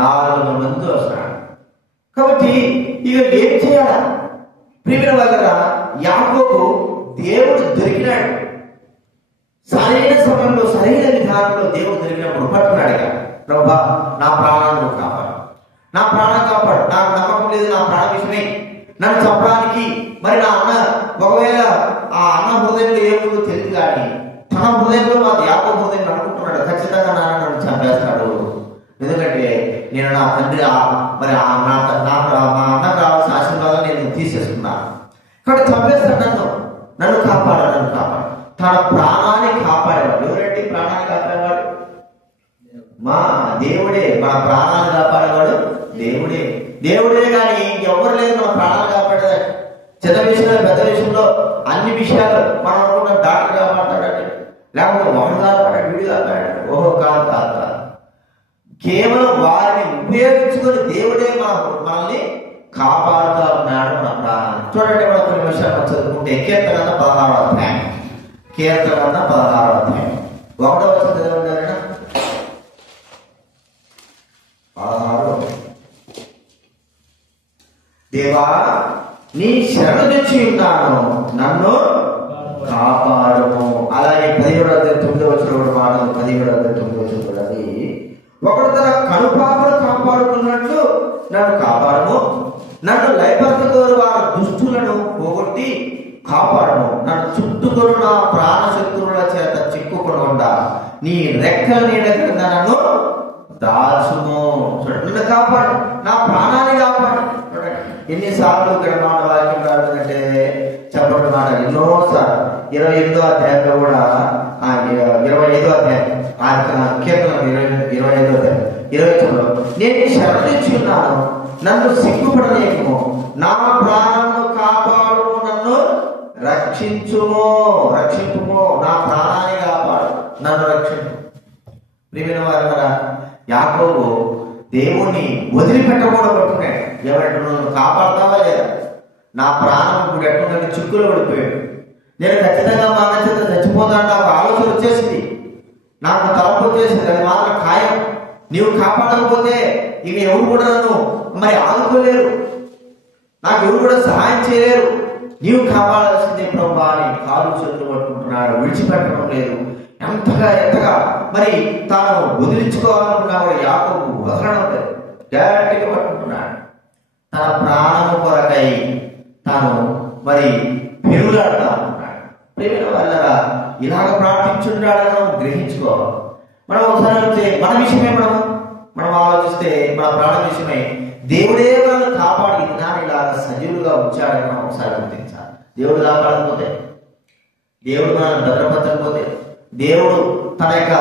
400 మందితో వస్తున్నాడు. కాబట్టి ఇక ఏం చేయాలా? ప్రియమైన వాళ్ళ యాకోబు దేవుడు దొరికినాడు. సరైన సమయంలో సరైన విధానంలో దేవుడు దొరికినప్పుడు పట్టుకున్నాడు. ఇక ప్రభా నా ప్రాణాలను కాపాడు, నా ప్రాణం కాపాడు, నాకు నమ్మకం లేదు నా ప్రాణ విషయమై నన్ను చంపడానికి. మరి నా అన్న ఒకవేళ ఆ అన్న హృదయంలో ఏముందో తెలియదు, కానీ తన హృదయంలో మా యాకోబు హృదయం అనుకుంటున్నాడు ఖచ్చితంగా నాన్న నన్ను చంపేస్తాడు. ఎందుకంటే నేను నా తండ్రి మరి మా అన్నకు రావాల్సిన ఆశీర్వాదం నేను తీసేసుకున్నాను. కాబట్టి చంపేస్తాడు, నన్ను కాపాడు, నన్ను కాపాడు. తన ప్రాణాన్ని కాపాడేవాడు ఎవరంటే ప్రాణాన్ని కాపాడేవాడు మా దేవుడే. మన ప్రాణాన్ని కాపాడేవాడు దేవుడే. దేవుడే కానీ ఎవరు లేదు మన ప్రాణాలు కాపాడేదాన్ని. చిన్న విషయంలో పెద్ద విషయంలో అన్ని విషయాలు మనం అనుకున్న డాక్టర్ కాపాడతాడంటే, లేకపోతే వాడు కాపాడాడు, వీడు కాపాడాడు. ఓహో కాదు కాదు కాదు. కేవలం వారిని ఉపయోగించుకొని దేవుడే మనల్ని కాపాడుతూ ఉన్నాడు మన ప్రాణాన్ని. చూడండి, మనం కొన్ని విషయాలు చదువుకుంటే కీర్తన 16వ అధ్యాయం, కీర్తన 16వ అధ్యాయం 1వ వచనం చదవండి. 16 దేవా నీ శరణు తెచ్చి ఉన్నాను, నన్ను కాపాడము. అలాగే 17:9 వచ్చిన మాటలు 17:9 వచ్చినది. ఒకడు తన కనుపాపను కాపాడుకున్నట్లు నన్ను కాపాడము, నన్ను లయపరచుకోరు వారి దుష్టులను పోగొట్టి కాపాడము, నన్ను చుట్టుకొని నా ప్రాణ శత్రువుల చేత చిక్కుకొనకుండా నీ రెక్కల నీడ కింద నన్ను దాచుము. చూడండి, కాపాడు, నా ప్రాణాన్ని కాపాడు. చూడండి ఎన్నిసార్లు ఇక్కడ మాట వాక్యం రాదంటే చెప్పండి మాట ఎన్నోసార్లు. 28వ అధ్యాయంలో కూడా 25వ అధ్యాయం కీర్తన 25వ అధ్యాయం 20లో నేను శరణించి ఉన్నాను, నన్ను సిగ్గుపడలేము, నా ప్రాణము కాపాడు, నన్ను రక్షించుము, రక్షించుము, నా ప్రాణాన్ని కాపాడు, నన్ను రక్షించు. ప్రియమైన వారు, యాకోబు దేవుణ్ణి వదిలిపెట్టకూడదు పట్టుకున్నాడు. ఎవరంటే నువ్వు కాపాడుతావా లేదా? నా ప్రాణం ఇప్పుడు ఎట్లుందంటే చిక్కులు పడిపోయాడు. నేను ఖచ్చితంగా మా అన్న చేత చచ్చిపోతాను నాకు ఆలోచన వచ్చేసింది, నాకు తలపు వచ్చేసింది. అది మాత్రం ఖాయం. నీవు కాపాడకపోతే ఇక ఎవరు కూడా నన్ను మరి ఆదుకోలేరు, నాకు ఎవరు కూడా సహాయం చేయలేరు. నీవు కాపాడాల్సిందే ప్రభా అని కాలు చేతులు పట్టుకుంటున్నాడు, విడిచిపెట్టడం లేదు. ఎంతగా మరి తాను వదిలించుకోవాలనుకున్నా కూడా యాకోబు వదలడం లేదు, గట్టిగా పట్టుకుంటున్నాడు. తన ప్రాణము కొరకై తాను మరి పెరుగులాడుతా ఉంటున్నాడు. ప్రేమ వల్ల ఇలాగ ప్రార్థించుంటాడని మనం గ్రహించుకోవాలి. మనం ఒకసారి మన విషయమే మనం ఆలోచిస్తే మన ప్రాణ విషయమే దేవుడే మనల్ని కాపాడి నాన్న ఇలాగ సజీవులుగా ఉంచాడని మనం ఒకసారి గుర్తించాలి. దేవుడు కాపాడకపోతే, దేవుడు మనల్ని భద్రపరచకపోతే, దేవుడు తన యొక్క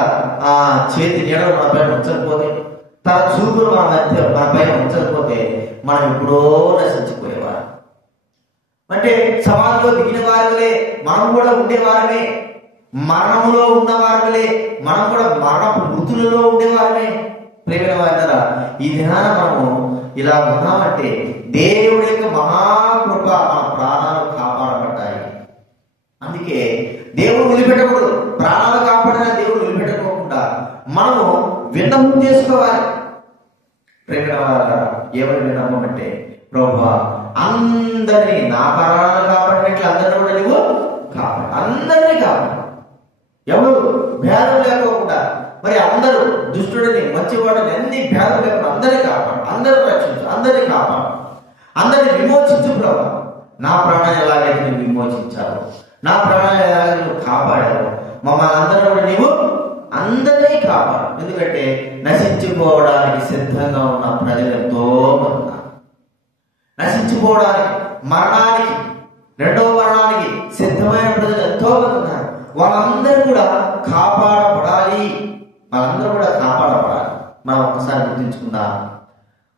చేతి నీడలు మన పైన ఉంచకపోతే, తన చూపులు మన పైన ఉంచకపోతే మనం ఎప్పుడో నశించిపోయేవారు. అంటే సమాజంలో దిగిన వారులే మనం కూడా ఉండేవారమే, మరణంలో ఉన్నవారులే మనం కూడా మరణపు మృతులలో ఉండేవారమే. ప్రేమ వారు, ఈ దినాన మనము ఇలా ఉన్నామంటే దేవుడి యొక్క మహాకృప మన ప్రాణాలు కాపాడబడ్డాయి. అందుకే దేవుడు వదిలిపెట్టకూడదు. ప్రాణాలు కాపాడిన దేవుడు వదిలిపెట్టకోకుండా మనము విన్నపం చేసుకోవాలి. ప్రేమ ఏమని విన్నపం అంటే, ప్రభువా అందరినీ నా ప్రాణాలు కాపాడినట్లు అందరినీ కూడా నువ్వు కాపాడు, అందరినీ కాపాడు. ఎవరు భేదం లేకోకుండా మరి అందరూ దుష్టుడిని మంచివాడిని అన్ని భేదం లేకుండా అందరినీ కాపాడు, అందరూ రక్షించు, అందరినీ కాపాడు, అందరినీ విమోచించు. ప్రభు నా ప్రాణాన్ని ఎలాగైతే నువ్వు విమోచించావు, నా ప్రాణాన్ని ఎలాగైతే నువ్వు కాపాడావు, మమ్మల్ని అందరూ కూడా నీవు అందరినీ కాపాడు. ఎందుకంటే నశించిపోవడానికి సిద్ధంగా ఉన్న ప్రజలు ఎంతో మంది ఉన్నారు. నశించిపోవడానికి, మరణానికి, రెండవ మరణానికి సిద్ధమైన ప్రజలు ఎంతో మంది ఉన్నారు. వాళ్ళందరూ కూడా కాపాడబడాలి, వాళ్ళందరూ కూడా కాపాడబడాలి. మనం ఒకసారి గుర్తించుకుందాం.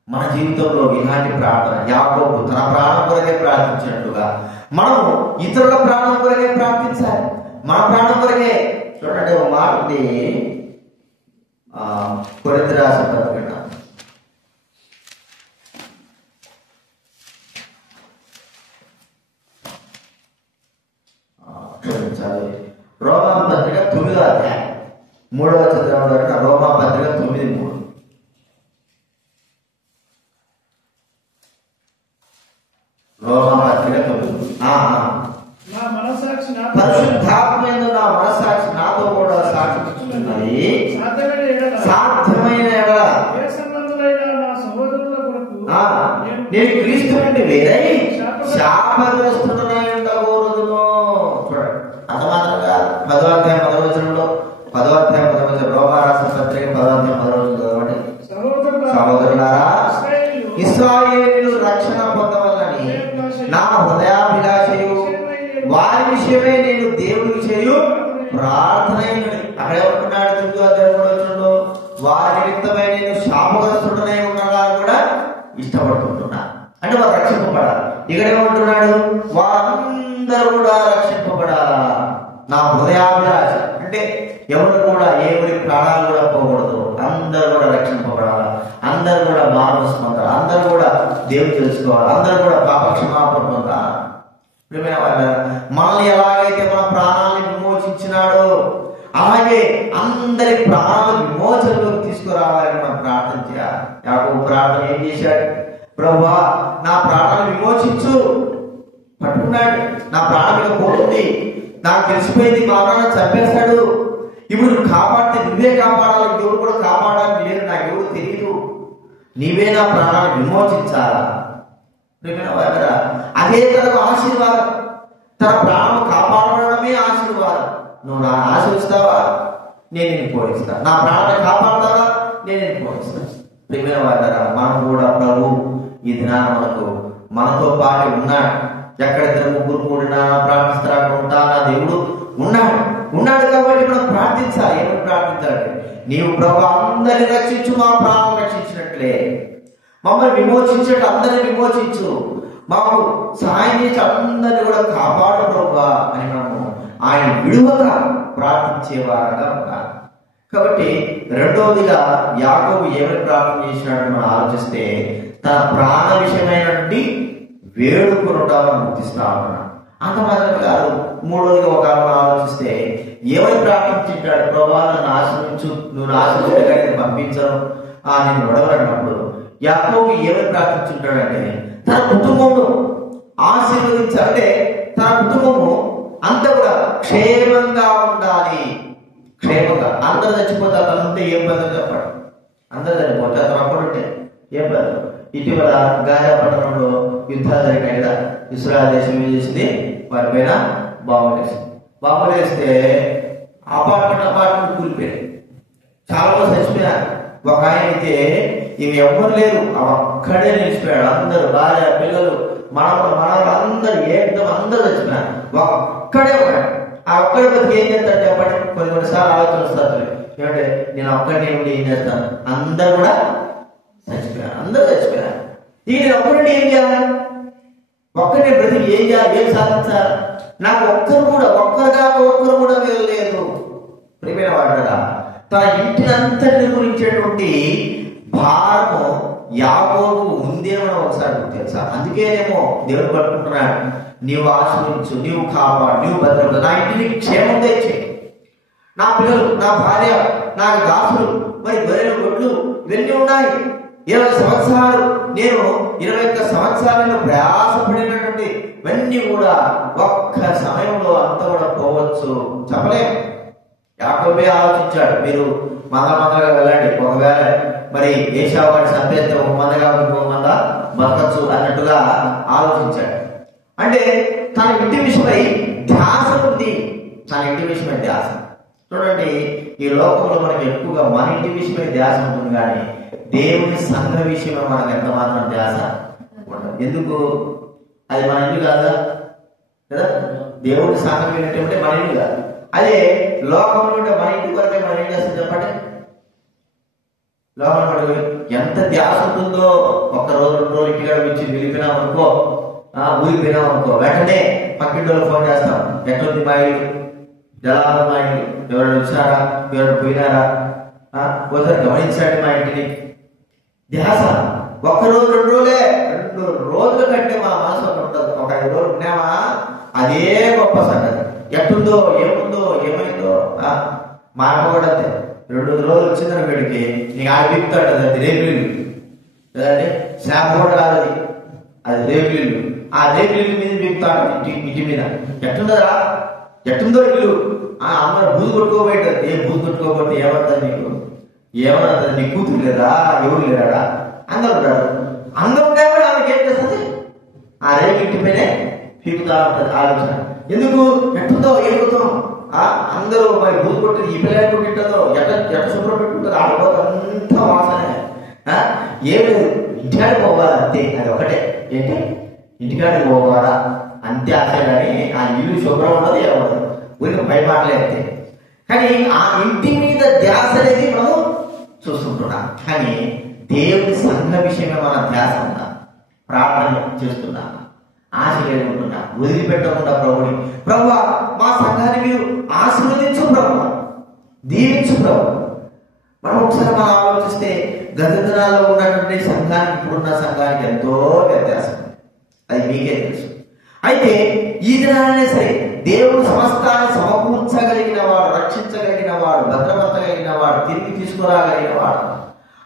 మన జీవితంలో ఇలాంటి ప్రార్థన యాకోబు తన ప్రాణం కొరకే ప్రార్థించినట్టుగా మనము ఇతరుల ప్రాణం కొరకే ప్రార్థించాలి. మన ప్రాణం కొరకే. చూడండి, ఒక మాట ఉంది, కొరింథీ రాసిన పత్రిక క్షమించాలి. రోమా పత్రిక 9వ అధ్యాయం 3వ చదవడం వరకు రోమా పత్రిక 9:3. రోమా పత్రిక 9. నా మనస్సాక్షి నాతో పరిశుద్ధాత్మయందు నా మనస్సాక్షి నాతో కూడా సాక్షిస్తున్నది. సాధ్యమైన ఎడల ఏ సంబంధులైన నా సహోదరుల కొరకు నేను క్రీస్తు నుండి వేరై శాపగ్రస్తుడనై ఉండకూడదును. చూడండి, అంత మాత్రంగా 10వ అధ్యాయం 10వ వచనంలో 10వ అధ్యాయం 10వ వచనం రోమా రాసిన పత్రిక 10వ అధ్యాయం 10వ వచనం చదవండి. సహోదరులారా, ఇశ్రాయేలీయులు రక్షణ పొందవలని నా హృదయాభిలాషయు వారి విషయమే నేను దేవుడికి చేయు ప్రార్థన. అక్కడ ఏమంటున్నాడు 9వ అధ్యాయం 3వ వచనంలో, వారి నిమిత్తమై నేను శాపగ్రస్తుడనై ఉండగా కూడా ఇష్టపడుతుంటున్నా. అంటే వారు రక్షింపబడాలి. ఇక్కడ ఏమంటున్నాడు, వారందరూ కూడా రక్షింపబడాలా. నా హృదయాభిలాష అంటే ఎవరు కూడా ఎవరి ప్రాణాలు కూడా పోకూడదు, అందరూ కూడా రక్షింపబడాలి, అందరూ కూడా మానవ పొందాలి, అందరూ కూడా దేవుడు తెలుసుకోవాలి, అందరూ కూడా పాపక్షమాపణ పొందాలి. మనల్ని ఎలాగైతే మన ప్రాణాలను విమోచించినాడో అలాగే అందరి ప్రాణాల విమోచనలోకి తీసుకురావాలని మనం ప్రార్థన చేయాలి. యాకోబు ప్రార్థన ఏం చేశాడు? ప్రభువా, నా ప్రాణాలు విమోచించు. పట్టుకున్నాడు, నా ప్రాణాలు పోతుంది, నాకు తెలిసిపోయింది, మా నాన్న చంపేస్తాడు, ఇప్పుడు నువ్వు కాపాడితే నువ్వే కాపాడాలి, ఎవరు కూడా కాపాడాలని లేదు, నాకు ఎవరు తెలియదు, నీవే నా ప్రాణాలు విమోచించాలా. అదే తనకు ఆశీర్వాదం, తన ప్రాణం కాపాడడమే ఆశీర్వాదం. నువ్వు నా ఆశిస్తావా, నేను నిన్ను పోషిస్తాను. నా ప్రాణాన్ని కాపాడతావా, నేను నిన్ను పోషిస్తాను. ప్రియమైన వారా, మనం కూడా ప్రభు ఈ దినాన మనతో పాటు ఉన్నాడు. ఎక్కడ 2-3 కూడినా ప్రార్థిస్తాడు, అక్కడ ఉంటానా దేవుడు ఉన్నాడు కాబట్టి మనం ప్రార్థించాలి. ఏమని ప్రార్థించాలి? నీవు ప్రభు అందరిని రక్షించు, మా ప్రాణం రక్షించినట్లే మమ్మల్ని విమోచించట, అందరిని విమోచించు, మాకు సహాయం చేసి అందరినీ కూడా కాపాడు ప్రభు అని మనము ఆయన విడువక ప్రార్థించేవారుగా ఉండాలి. కాబట్టి రెండవదిగా యాకోబు ఏమని ప్రార్థన చేసినాడని మనం ఆలోచిస్తే, తన ప్రాణ విషయమైనటువంటి వేడుకొనుటాన్ని గుర్తిస్తా ఉన్నాడు. అంత మాత్రం కాదు, మూడవదిగా ఒక ఆలోచిస్తే ఏమని ప్రార్థించాడు? ప్రభా, నన్ను ఆశ్రయించు, నువ్వు ఆశ్రయించగా నేను పంపించను, నేను విడవనప్పుడు యాకోబు ఏమని ప్రార్థించుంటాడంటే, తన కుటుంబము ఆశీర్వదించాలంటే తన కుటుంబము అంతా కూడా క్షేమంగా ఉండాలి. క్షేమంగా అందరు చచ్చిపోతే అతను ఉంటే ఏం పద్ధతి చెప్పాడు? అందరు చచ్చిపోతే అతను అప్పుడుంటే ఏం పద్ధతి? ఇటీవల గాజా పట్టణంలో యుద్ధాలు జరిగినాయి కదా. ఇస్రాయల్ దేశం ఏం చేసింది? వారి పైన బాంబులు వేస్తే అపార్ట్మెంట్ కూలిపోయాయి, చాలా మంది చచ్చిపోయారు. ఒక ఆయన అయితే ఇవి ఎవ్వరు లేరు, అక్కడే నిలిచిపోయాడు. అందరూ భార్య పిల్లలు మనవలు అందరూ అందరూ చచ్చిపోయారు. ఒక్కడే ఉన్నాడు. ఆ ఒక్కడి బతికి ఏం చేస్తాడు చెప్పండి? కొన్నిసార్లు ఆలోచన వస్తారు, ఏమంటే నేను ఒక్కడిని ఉండి ఏం చేస్తాను? అందరూ కూడా చచ్చిపోయారు, అందరూ చచ్చిపోయారు. నేను ఒక్కడిని ఏం చేయాలి? ఒక్కడిని బ్రతికి ఏం చేయాలి? ఏం సాధించాలి? నాకు ఒక్కరు కూడా వెళ్ళలేదు. ప్రియమైన వాడరా, తన ఇంటిని అంతటిని గురించేటువంటి భారము యాకోబు ఉందే మనం ఒకసారి తెలుసా? అందుకేనేమో దేవుడు పట్టుకుంటున్నాడు, నీవు ఆశ్రయించు, నీవు కాపాడు, నీవు భద్రపడు, నా ఇంటిని క్షేమం తెచ్చే, నా పిల్లలు, నా భార్య, నాకు దాసులు, మరి గొర్రెలు, గొడ్లు ఇవన్నీ ఉన్నాయి. 20 సంవత్సరాలు నేను 21 సంవత్సరాలను ప్రయాసపడినటువంటి ఇవన్నీ కూడా ఒక్క సమయంలో అంతా కూడా పోవచ్చు, చెప్పలేము. యాకోబే ఆలోచించాడు, మీరు మందగా వెళ్ళండి, ఒకవేళ మరి ఏశావు వాడిని చంపేస్తే ఒక మందగా ఇంకో మంద బతకచ్చు అన్నట్టుగా ఆలోచించాడు. అంటే తన ఇంటి విషయమై ధ్యాస ఉంది, తన ఇంటి విషయమై ధ్యాస. చూడండి, ఈ లోకంలో మనకి ఎక్కువగా మన ఇంటి విషయమై ధ్యాస ఉంటుంది, కానీ దేవుని సంఘ విషయమై మనకు ఎంత మాత్రం ధ్యాస ఉండదు. ఎందుకు? అది మన ఇల్లు కాదా కదా? దేవుని సంఘం ఏంటంటే మన ఇల్లు కాదు. అదే లోకంలో ఉంటే మన ఇంటి వరకే మనం ఏం చేస్తాం చెప్పండి? లోకంలో ఎంత ధ్యాస ఉంటుందో. ఒక్క రోజు 2 రోజులు ఇంటికాడ వచ్చి వెళ్ళిపోయినామనుకో, ఊరికి పోయినామనుకో, వెంటనే పక్కింటి ఫోన్ చేస్తాం, ఎట్లుంది మా ఇల్లు, ఎలా ఉంది మా ఇల్లు, ఎవరైనా వచ్చారా, ఎవరైనా పోయినారా, ఒకసారి గమనించాడు మా ఇంటిని. ధ్యాస 1 రోజు 2 రోజులే, 2 రోజుల కంటే మా మనసులో ఉంటుంది. ఒక 5 రోజులు ఉన్నామా అదే గొప్ప సంగతి. ఎట్టుందో ఏముందో ఏమైందో. మా అమ్మ కూడా అంతే, 2 రోజులు వచ్చిందని వీడికి నీకు ఆ బిగుతాడు. అది రేగులు కదండి, శాంపు కూడా కాదు, అది రేగులు. ఆ రేగులు మీద బిగుతాడు ఇంటి మీద. ఎట్టుందరా, ఎట్టుందో ఇల్లు. అందరూ బూజు కొట్టుకోబోయేటారు. ఏ బూజు కొట్టుకోబోతే ఏమవుతుంది నీకు, ఏమన్నా నీ కూతురు లేదా, ఎవరు లేడా, అందరూ ఉంటారు. అందరూ ఉంటే కూడా ఆమెకి ఏం చేస్తుంది, ఆ రేపు ఇంటిపైనే పీకుతా ఉంటుంది ఆలోచన. ఎందుకు, ఎట్టుందో ఏమవుతాం, అందరూ మరి బూజు కొట్టి ఈ పిల్లలు కొట్టింటుందో, ఎట్ట శుభ్రం పెట్టుకుంటారు, ఆడిపోతే అంతా వాసనే. ఏం లేదు, ఇంటికాడికి పోవాలా అంతే. అది ఒకటే, ఏంటి, ఇంటికాడికి పోవాలా అంతే ఆశ. కానీ ఆ ఇల్లు శుభ్రం ఉండదు, ఏమఉండదు, ఊరికి భయపడలే అంతే. కానీ ఆ ఇంటి మీద ధ్యాస అనేది మనం చూస్తుంటున్నాం. కానీ దేవుని సంఘ విషయమే మన ధ్యాస ఉందా, ప్రార్థన చేస్తున్నా, ఆశ కలిగి ఉంటున్నా, వదిలిపెట్టకుండా ప్రభుని, ప్రభు మా సంఘాన్ని మీరు ఆశీర్వదించు ప్రభు, దీవించు ప్రభు. మనం ఒకసారి మనం ఆలోచిస్తే గత దినాల్లో ఉన్నటువంటి సంఘానికి ఇప్పుడున్న సంఘానికి ఎంతో వ్యత్యాసం, అది మీకే తెలుసు. అయితే ఈ దినాలనే సరే దేవుడు సమస్తాన్ని సమకూర్చగలిగిన వాడు, రక్షించగలిగిన వాడు, భద్రపరచగలిగిన వాడు, తిరిగి తీసుకురాగలిగిన వాడు.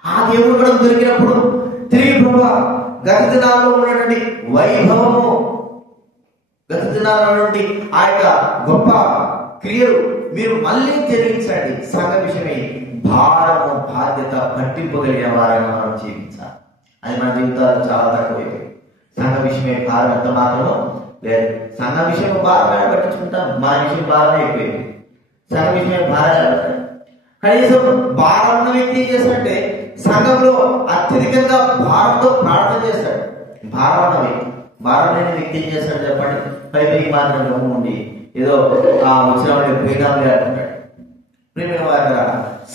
ఆ దేవుడు కూడా దొరికినప్పుడు తిరిగి ప్రభు గత దినాల్లో ఉన్నటువంటి వైభవము, గత దినాల్లో నుండి ఆ యొక్క గొప్ప క్రియలు మీరు మళ్ళీ జరిగించండి. సంఘ విషయమై భారము బాధ్యత పట్టింపగలిగిన వారైనా మనం జీవించాలి. అది మన జీవితాలు చాలా తక్కువైపోయి. సంఘ విషయమే భారం ఎంత మాత్రమో లేదు. సంఘ విషయం భారమే పట్టించుకుంటాం, మన విషయం భారమే అయిపోయింది. సంఘ విషయమే భారం. కనీసం భారం ఉన్న వ్యక్తి ఏం చేస్తాడంటే సంఘంలో అత్యధికంగా భారంతో ప్రార్థన చేస్తాడు. భారం ఉన్న వ్యక్తి, భారం లేని వ్యక్తి ఏం చేస్తాడు చెప్పండి, పైకి మాత్రం గమ్ము ఉండి ఏదో వచ్చిన వాడి పోయినాంలే అంటున్నాడు. ప్రేమైన వారు,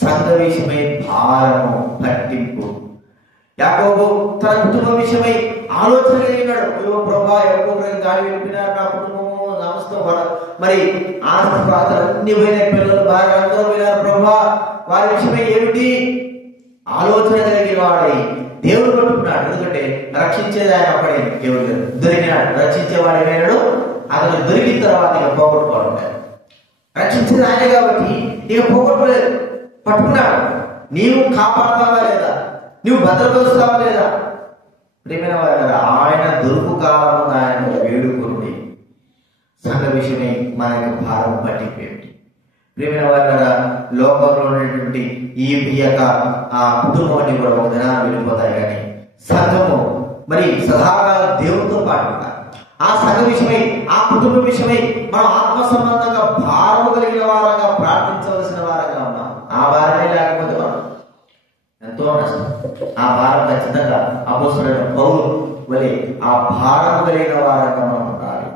సంఘ విషయమై భారము పట్టింపు. యాకోబు తన కుటుంబం విషయమై ఆలోచన కలిగినాడు. అయ్యో ప్రభా, ఎవరో గాలి వెళ్ళిపోయినారు, నా కుటుంబము నమస్తం, మరి ఆస్తి అన్ని పోయిన పిల్లలు బాగా అందరూ పోయినారు ప్రభా, వారి విషయమై ఏమిటి ఆలోచన కలిగిన వాడై దేవుడు పట్టుకున్నాడు. ఎందుకంటే రక్షించేది ఆయన అప్పుడే దేవుడు దొరికినాడు. రక్షించేవాడు ఏమైనాడు, అతను దొరికిన తర్వాత ఇక పోగొట్టుకోవాలి. రక్షించేది ఆయనే కాబట్టి ఇక పోగొట్టుకోలేదు, పట్టుకున్నాడు. నీవు కాపాడతావా లేదా, నువ్వు భద్రపరుస్తావా లేదా? ప్రియమైన వారు, ఆయన దొరుకు కావాలని ఆయన వేడుకోండి. సంఘ విషయమై మన యొక్క భారం పట్టిపోయింది. ప్రియమైన వారు, లోకంలో ఉన్నటువంటి ఈ యొక్క కుటుంబం అన్ని కూడా ఒక దినాన్ని వెళ్ళిపోతాయి. కానీ సంఘము మరి సదాకాలం దేవుడితో పాటు ఆ సంఘ విషయమై, ఆ కుటుంబ విషయమై మనం ఆత్మ సంబంధంగా భారము కలిగిన వారంగా ప్రార్థించవలసిన వారంగా ఉన్నాం. ఆ భారమే లేకపోతే మనం ఎంతో నష్టం. ఆ భారం ఖచ్చితంగా అపోస్తలుడైన పౌలు వలె ఆ భారము కలిగిన వారంగా మనం ఉండాలి.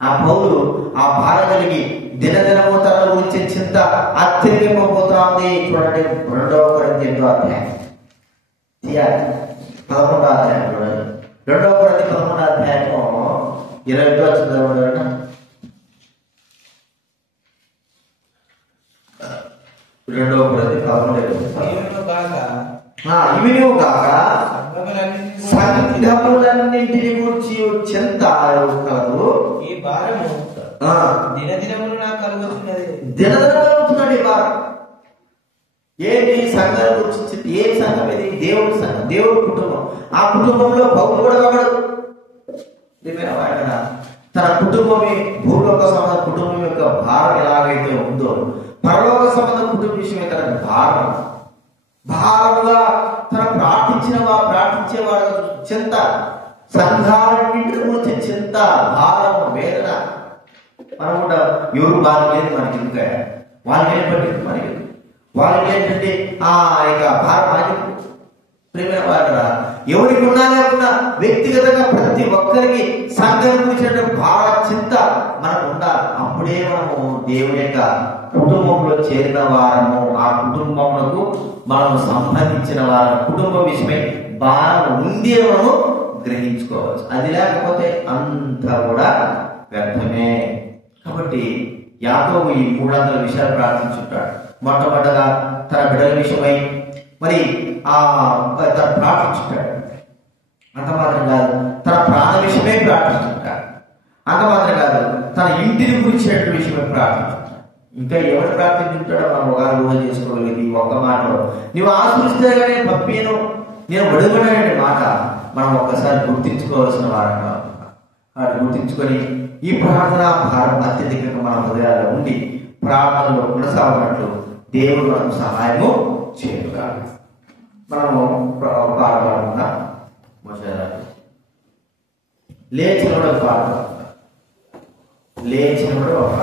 ఆ పౌలు ఆ భారం కలిగి దినదినము తన గురించి చింత అత్యధికమైపోతా ఉంది. చూడండి 2వ కొరింథీయుల అధ్యాయం 11వ అధ్యాయం చూడండి. 2వ కొరింథీయుల 11వ అధ్యాయము 20వ వచనం చదవండి. 2వ కొరింథీయుల 11వ ఇవిను కాక సంఘములన్నింటిని గురించి చింత కలదు. ఈ భారము దినదినములు నాకు కలుగుతున్నది. దినదినమవుతున్నాడు ఈ భారం. ఏంటి సంఘాల గురించి? ఏ సంఘం ఇది? దేవుడి సంఘం, దేవుడి కుటుంబం. ఆ కుటుంబంలో పౌలు కూడా కావడు. తన కుటుంబమే భూలోక సంబంధ కుటుంబం యొక్క భారం ఎలాగైతే ఉందో, పరలోక సంబంధ కుటుంబ విషయమే తన భారం. భారముగా తన ప్రార్థించేవాడు చింత, సంఘాలన్నింటి గురించి చింత, భారం, వేదన. మనం కూడా ఎవరు బాధ లేదు మనకి, ఇంకా వాళ్ళకి ఏర్పడింది మనకి, వాళ్ళకి ఏంటంటే ఆ యొక్క భారం. ప్రేమైన వారు, ఎవరికి ఉన్నా లేకున్నా వ్యక్తిగతంగా ప్రతి ఒక్కరికి సంఘం గురించిన భార చింత మనకు ఉండాలి. అప్పుడే మనము దేవుని యొక్క కుటుంబంలో చేరిన వారము, ఆ కుటుంబములకు మనం సంబంధించిన వారు, కుటుంబం విషయమై భారం ఉంది మనము గ్రహించుకోవచ్చు. అది లేకపోతే అంతా కూడా వ్యర్థమే. కాబట్టి యాకోబు ఈ 300 విషయాలు ప్రార్థించుంటాడు. మొట్టమొదటగా తన బిడ్డల విషయమై మరి తన ప్రార్థించుంటాడు. అంత మాత్రం కాదు, తన ప్రాణ విషయమే ప్రార్థించుంటాడు. అంత మాత్రం కాదు, తన ఇంటిని గురించినటువంటి విషయమే ప్రార్థించాలి. ఇంకా ఎవరు ప్రార్థించుంటాడో మనం ఒక రోజు చేసుకోగలిగింది ఒక్క మాటలో నువ్వు ఆశిస్తే కానీ పంపిను నేను బడుగుననే మాట మనం ఒక్కసారి గుర్తించుకోవాల్సిన వారంగా వాడు గుర్తించుకొని ఈ ప్రార్థన భారం అత్యధికంగా మన హృదయాల్లో ఉండి ప్రార్థనలో కొనసాగినట్లు దేవుడు మనకు సహాయము చేయగా మనము పాల్గొన్నా లేచినప్పుడు పాల్గొన్నా లేచినప్పుడు ఒక